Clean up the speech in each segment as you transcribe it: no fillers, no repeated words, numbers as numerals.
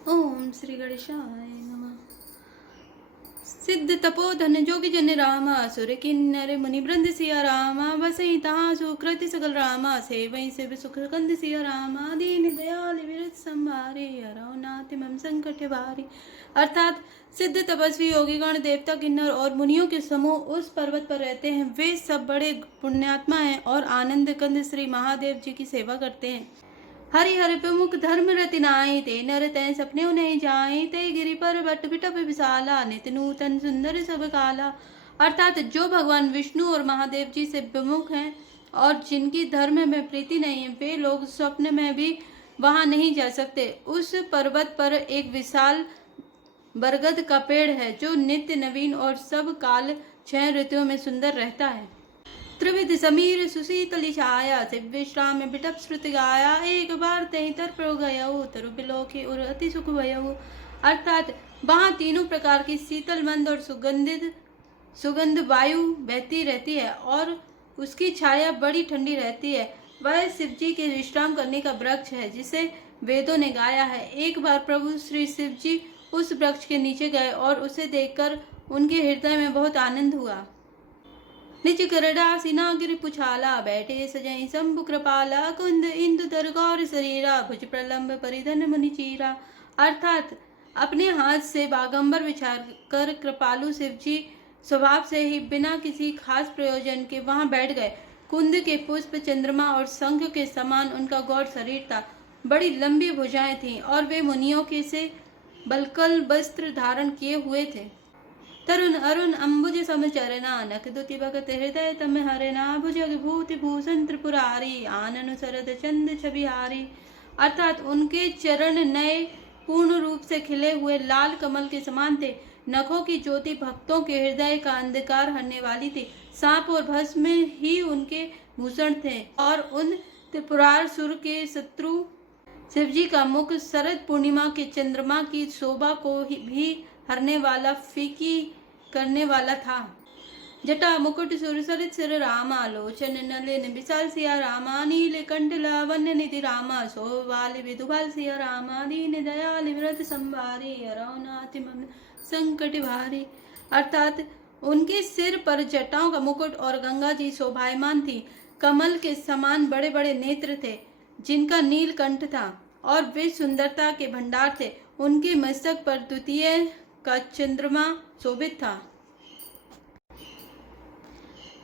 ओम श्री गणेशाय नमः। सिद्ध तपोधन जोगी जन रामा सुर किन्नर मुनि वृंद सिया रामा बसई तहाँ सुकृति सकल रामा सेवई से सुख कंद सिया रामा दीन दयाल विरत संभारे अरौनाथ मम संकट भारी। अर्थात सिद्ध तपस्वी योगीगण देवता किन्नर और मुनियों के समूह उस पर्वत पर रहते हैं। वे सब बड़े पुण्यात्मा हैं और आनंद कंद श्री महादेव जी की सेवा करते हैं। हरि हरि प्रमुख धर्म रति नाई ते नर तय सपने नहीं जाए ते गिरि पर बट बिटप विशाला नित नूतन सुंदर सब काला। अर्थात जो भगवान विष्णु और महादेव जी से विमुख हैं और जिनकी धर्म में प्रीति नहीं है, वे लोग स्वप्न में भी वहां नहीं जा सकते। उस पर्वत पर एक विशाल बरगद का पेड़ है जो नित्य नवीन और सब काल 6 ऋतुओं में सुंदर रहता है। त्रिविध समीर सुशीतली छाया से विश्राम में बिटप श्रुत गाया एक बार तही तर प्रो गयो तरु बिलोके और अति सुख भयो। अर्थात वहां तीनों प्रकार की शीतल मंद और सुगंध वायु बहती रहती है और उसकी छाया बड़ी ठंडी रहती है। वह शिव जी के विश्राम करने का वृक्ष है जिसे वेदों ने गाया है। एक बार प्रभु श्री शिव जी उस वृक्ष के नीचे गए और उसे देखकर उनके हृदय में बहुत आनंद हुआ। निज करडा सिनागिर पुछाला बैठे सजई शंभु कृपाला कुंद इंदु दर गौर शरीरा भुज प्रलंब परिधन मुनि चीरा। अर्थात अपने हाथ से बागंबर विचार कर कृपालु शिव जी स्वभाव से ही बिना किसी खास प्रयोजन के वहां बैठ गए। कुंद के पुष्प चंद्रमा और शंख के समान उनका गौर शरीर था। बड़ी लंबी भुजाएं थीं और वे मुनियों के से बलकल वस्त्र धारण किए हुए थे। तरुण अरुण अम्बुज समचरना नख दुति भगत हृदय तम हरना भुजग भूति भूषण त्रिपुरारी आनन शरद चंद छबिहारी। अर्थात उनके चरण नए पूर्ण रूप से खिले हुए लाल कमल के समान थे। नखों की ज्योति भक्तों के हृदय का अंधकार हरने वाली थी। सांप और भस्म ही उनके भूषण थे और उन त्रिपुरार सुर के शत्रु शिवजी का मुख शरद पूर्णिमा के चंद्रमा की शोभा को भी हरने वाला फीकी करने वाला था। जटा मुकुट सुर सरित सिर रामा लोचन नलिन विशाल सिया रामा नील कंठ लावण्य निधि रामा सोवाल विधुबाल सिया रामा दीन दयाल व्रत संभारी अरौनाथ मम संकट भारी। अर्थात उनके सिर पर जटाओं का मुकुट और गंगा जी शोभायमान थी। कमल के समान बड़े बड़े नेत्र थे जिनका नील कंठ था और वे सुंदरता के भंडार थे। उनके मस्तक पर द्वितीय का चंद्रमा शोभित था।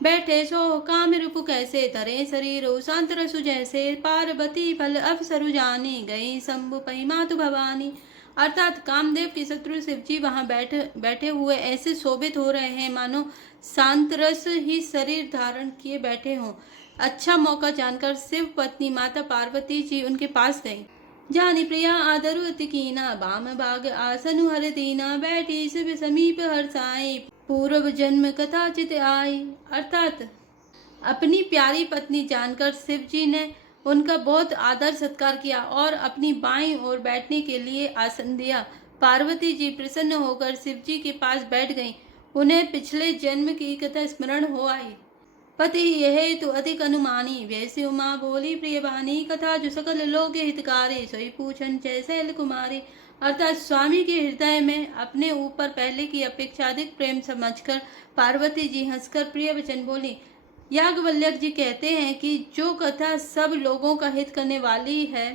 बैठे सो काम रूप कैसे धरे शरीर शांत रसु जैसे पार्वती फल अवसरु जानी गई शंभु पई मातु भवानी। अर्थात कामदेव के शत्रु शिव जी वहां बैठे हुए ऐसे शोभित हो रहे हैं मानो शांत रस ही शरीर धारण किए बैठे हों। अच्छा मौका जानकर शिव पत्नी माता पार्वती जी उनके पास गई। जानी प्रिया आदरु अति कीना बाम बाग आसनु हर दीना बैठी शिव समीप हर साई पूर्व जन्म कथा चित आई। अर्थात अपनी प्यारी पत्नी जानकर शिव जी ने उनका बहुत आदर सत्कार किया और अपनी बाईं ओर बैठने के लिए आसन दिया। पार्वती जी प्रसन्न होकर शिव जी के पास बैठ गईं। उन्हें पिछले जन्म की कथा स्मरण हो आई। पति यह तो अधिक अनुमानी वैसे उमा बोली प्रिय बानी कथा जो सकल लोग हितकारी सोई पूछन जैसैल कुमारी। अर्थात स्वामी के हृदय में अपने ऊपर पहले की अपेक्षा अधिक प्रेम समझकर पार्वती जी हंसकर प्रिय वचन बोली। याज्ञवल्क्य जी कहते हैं कि जो कथा सब लोगों का हित करने वाली है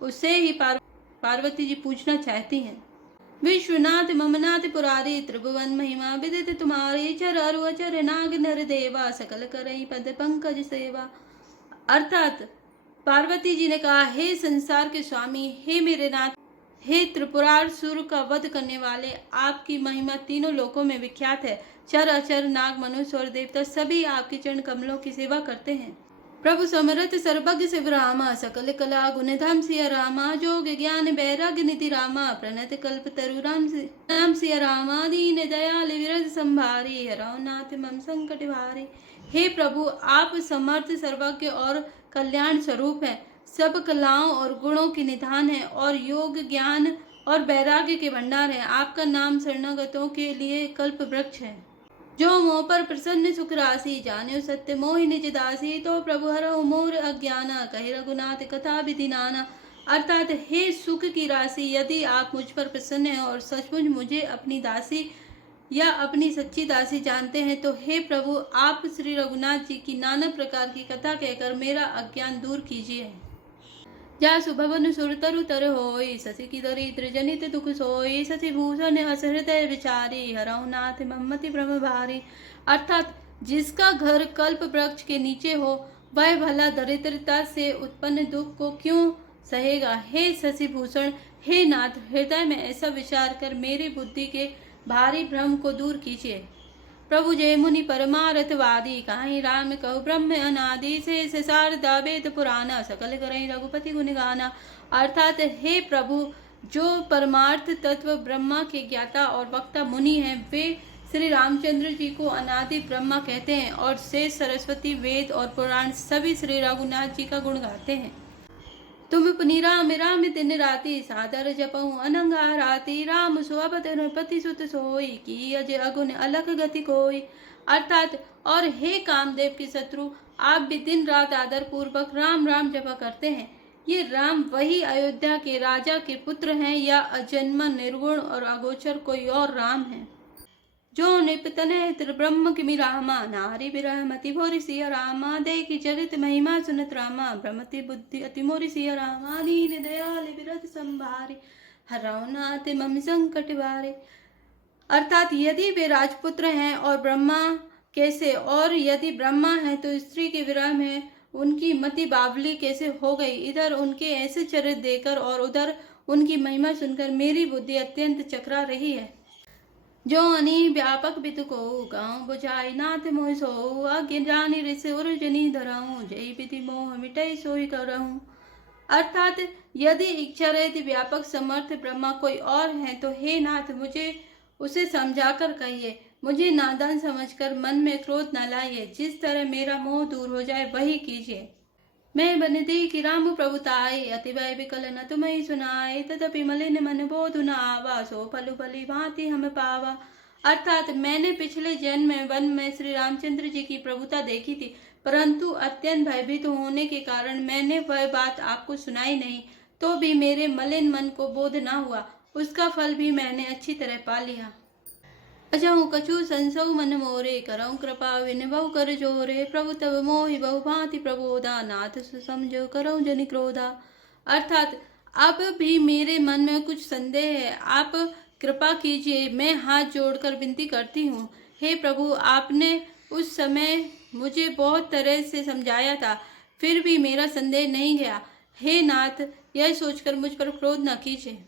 उसे ही पार्वती जी पूछना चाहती हैं। विश्वनाथ ममनाथ पुरारी त्रिभुवन महिमा विदित तुम्हारी चर अरु अचर नाग नर देवा सकल करई पद पंकज सेवा। अर्थात पार्वती जी ने कहा, हे संसार के स्वामी, हे मेरे नाथ, हे त्रिपुरार सुर का वध करने वाले, आपकी महिमा तीनों लोकों में विख्यात है। चर अचर नाग मनुष्य और देवता सभी आपके चरण कमलों की सेवा करते हैं। प्रभु समरथ सर्वज्ञ शिव रामा सकल कला गुण धाम सिया रामा जोग ज्ञान वैराग्य निधि रामा प्रणत कल्प तरु राम सिया रामा दीन दयाल विरज संभारी हरौनाथ मम संकट भारी। हे प्रभु, आप समर्थ सर्वज्ञ और कल्याण स्वरूप है, सब कलाओं और गुणों की निधान है और योग ज्ञान और वैराग्य के भंडार है। आपका नाम शरणागतों के लिए कल्प वृक्ष है। जो मोह पर प्रसन्न सुख राशि जाने सत्य मोहि निज दासी तो प्रभु हरहु मोर अज्ञाना कहे रघुनाथ कथा विधि नाना। अर्थात हे सुख की राशि, यदि आप मुझ पर प्रसन्न हैं और सचमुच मुझे अपनी दासी या अपनी सच्ची दासी जानते हैं, तो हे प्रभु, आप श्री रघुनाथ जी की नाना प्रकार की कथा कहकर मेरा अज्ञान दूर कीजिए। जासु भवन सुर तरु तर होई, शशि की दरिद्र जनित दुख सोई, शशि भूषण अस हृदय विचारी, हरऊ नाथ मम्मति ब्रह्म भारी। अर्थात जिसका घर कल्प वृक्ष के नीचे हो, वह भला दरिद्रता से उत्पन्न दुख को क्यों सहेगा। हे शशि भूषण, हे नाथ, हृदय में ऐसा विचार कर मेरी बुद्धि के भारी भ्रम को दूर कीजिए। प्रभु जय मुनि परमार्थवादी, काहि राम कहु ब्रह्म अनादि, से शारदा वेद पुराना, सकल करई रघुपति गुण गाना। अर्थात हे प्रभु, जो परमार्थ तत्व ब्रह्मा के ज्ञाता और वक्ता मुनि हैं, वे श्री रामचंद्र जी को अनादि ब्रह्मा कहते हैं, और शेष सरस्वती, वेद और पुराण सभी श्री रघुनाथ जी का गुण गाते हैं। तुम पुनि राम राम दिन राति, सादर जपऊँ अनंगा राति, राम सुअवदन पति सुत सोई, की अज अगुन अलख गति कोई। अर्थात और हे कामदेव के शत्रु, आप भी दिन रात आदर पूर्वक राम राम जपा करते हैं। ये राम वही अयोध्या के राजा के पुत्र हैं, या अजन्मा निर्गुण और अगोचर कोई और राम है। जो निपतनेत्र ब्रह्म किमि रामा, नारी विरह मति भोरि सिया रामा, देखी चरित महिमा सुनत रामा, भ्रमति बुद्धि अति मोरि सिया रामा, दीन दयाल विरत संभारे, हरऊ नाथ मम संकट बारे। अर्थात यदि वे राजपुत्र हैं और ब्रह्मा कैसे, और यदि ब्रह्मा है तो स्त्री के विरह में उनकी मति बावली कैसे हो गई। इधर उनके ऐसे चरित्र देकर और उधर उनकी महिमा सुनकर मेरी बुद्धि अत्यंत चकरा रही है। जो अनी व्यापक बित को, गाँव बुझाई नाथ मोह सो, आज्ञ जानी ऋष उर्जनी धराऊं, जय विधि मोह मिटई सोई करऊं। अर्थात यदि इच्छा रहती व्यापक समर्थ ब्रह्मा कोई और है, तो हे नाथ, मुझे उसे समझाकर कहिए, मुझे नादान समझकर मन में क्रोध न लाइए। जिस तरह मेरा मोह दूर हो जाए वही कीजिए। मैं बनती कि राम प्रभुताई, अति भय विकल न तुम्हें सुनाए, तथापि मलिन मन बोध न आवा, सो फलु फली भांति हम पावा। अर्थात मैंने पिछले जन्म में वन में श्री रामचंद्र जी की प्रभुता देखी थी, परंतु अत्यंत भयभीत होने के कारण मैंने वह बात आपको सुनाई नहीं, तो भी मेरे मलिन मन को बोध न हुआ। उसका फल भी मैंने अच्छी तरह पा लिया। अजहु कछु संसौ मन मोरे, करऊँ कृपा विनबऊ कर जोरे, प्रभु तब मोहि बहु भांति प्रबोधा, नाथ समझो करऊँ जनि क्रोधा। अर्थात अब भी मेरे मन में कुछ संदेह है, आप कृपा कीजिए। मैं हाथ जोड़कर विनती करती हूँ। हे प्रभु, आपने उस समय मुझे बहुत तरह से समझाया था, फिर भी मेरा संदेह नहीं गया। हे नाथ, यह सोचकर मुझ पर क्रोध न कीजिए।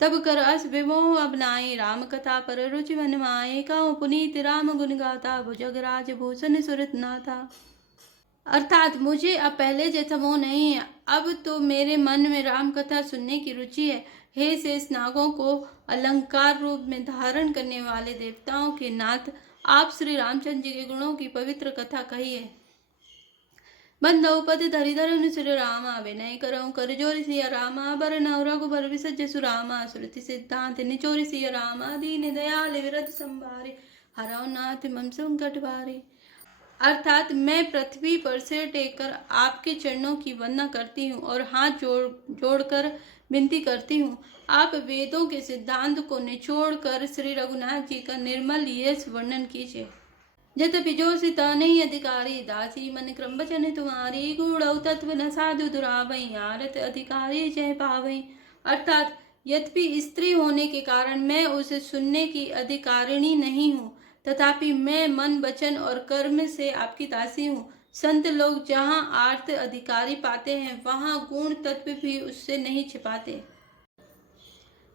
तब कर अस विमोह अपनाए, राम कथा पर रुचि मन माए, कहो पुनीत राम गुण गाता, भुजगराज भूषण सुरत नाथा। अर्थात मुझे अब पहले जैसा मोह नहीं है, अब तो मेरे मन में राम कथा सुनने की रुचि है। हे शेष नागों को अलंकार रूप में धारण करने वाले देवताओं के नाथ, आप श्री रामचंद्र जी के गुणों की पवित्र कथा कहिए। बंधौ पद धरि धरन श्री रामा, विनय करऊँ कर जोरि सिया रामा, बरनऊ रघुबर विसज्ज सुरामा, श्रुति सिद्धांत निचोरि सिया रामा, दीन दयाल विरत संभारे, हरऊ नाथ मम संकट बारे। अर्थात मैं पृथ्वी पर सिर टेककर आपके चरणों की वंदना करती हूँ और हाथ जोड़कर विनती करती हूँ। आप वेदों के सिद्धांत को निचोड़कर श्री रघुनाथ जी का निर्मल यश वर्णन कीजिए। यद्यपि जो सीता नहीं अधिकारी, दासी मन क्रम बचन तुम्हारी, गूढ़ तत्व न साधु दुरावई, आरत अधिकारी जय पावई। अर्थात यद्यपि स्त्री होने के कारण मैं उसे सुनने की अधिकारिणी नहीं हूँ, तथापि मैं मन वचन और कर्म से आपकी दासी हूँ। संत लोग जहाँ आर्त अधिकारी पाते हैं, वहाँ गुण तत्व भी उससे नहीं छिपाते।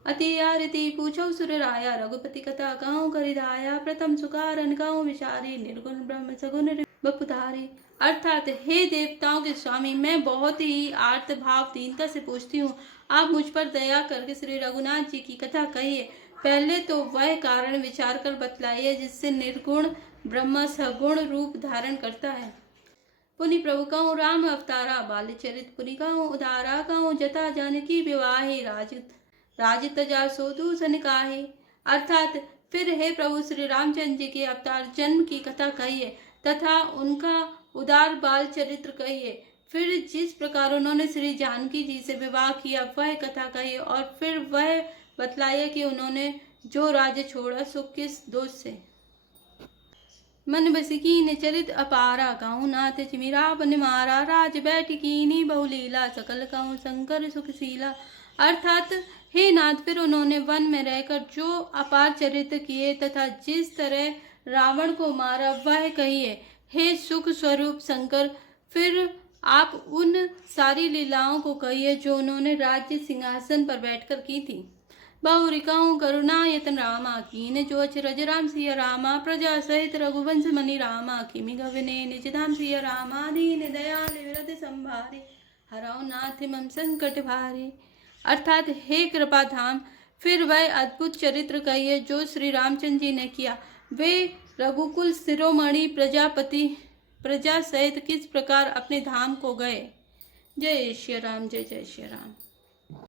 अति आरती पूछो सुर राया, रघुपति कथा कहूँ करिधाया, प्रथम सुकारन कहूँ विचारी, निर्गुण ब्रह्म सगुण बपुधारी। अर्थात हे देवताओं के स्वामी, मैं बहुत ही आर्त भाव दीनता से पूछती हूँ, आप मुझ पर दया करके श्री रघुनाथ जी की कथा कहिए। पहले तो वह कारण विचार कर बतलाइए जिससे निर्गुण ब्रह्म सगुण रूप धारण करता है। पुनि प्रभु कहूँ राम अवतारा, बाल चरित पुनि कहूँ उदारा, कहूँ जटा जानकी विवाहे, राज तजा सोधु सनिकाहे। अर्थात फिर हे प्रभु श्री रामचंद्र जी के अवतार जन्म की कथा कहिए तथा उनका उदार बाल चरित्र कहिए। फिर जिस प्रकार उन्होंने श्री जानकी जी से विवाह किया वह कथा कही, और फिर वह बतलाया कि उन्होंने जो राज्य छोड़ा सो किस दोष से। मन बसी कीन चरित अपारा, कहूँ नाथ चिमिरा बन मारा, राज बैठ कीनी बहुलीला, सकल कहूँ शंकर सुखशीला। अर्थात हे नाथ, फिर उन्होंने वन में रहकर जो अपार चरित्र किए तथा जिस तरह रावण को मारा वह कहिए। हे सुख स्वरूप शंकर, फिर आप उन सारी लीलाओं को कहिए जो उन्होंने राज्य सिंहासन पर बैठकर की थी। बहुरिकाओं करुणा यतन रामा, कीन जो अचरज राम सिया रामा, प्रजा सहित रघुवंश मणि रामा, किमि गवने निज धाम सिया रामा, दीन दयाल विरत संभारे, हरौ नाथ मम संकट भारे। अर्थात हे कृपा धाम, फिर वह अद्भुत चरित्र कहिए जो श्री रामचंद्र जी ने किया। वे रघुकुल शिरोमणि प्रजापति प्रजा सहित किस प्रकार अपने धाम को गए। जय श्री राम, जय जय श्री राम।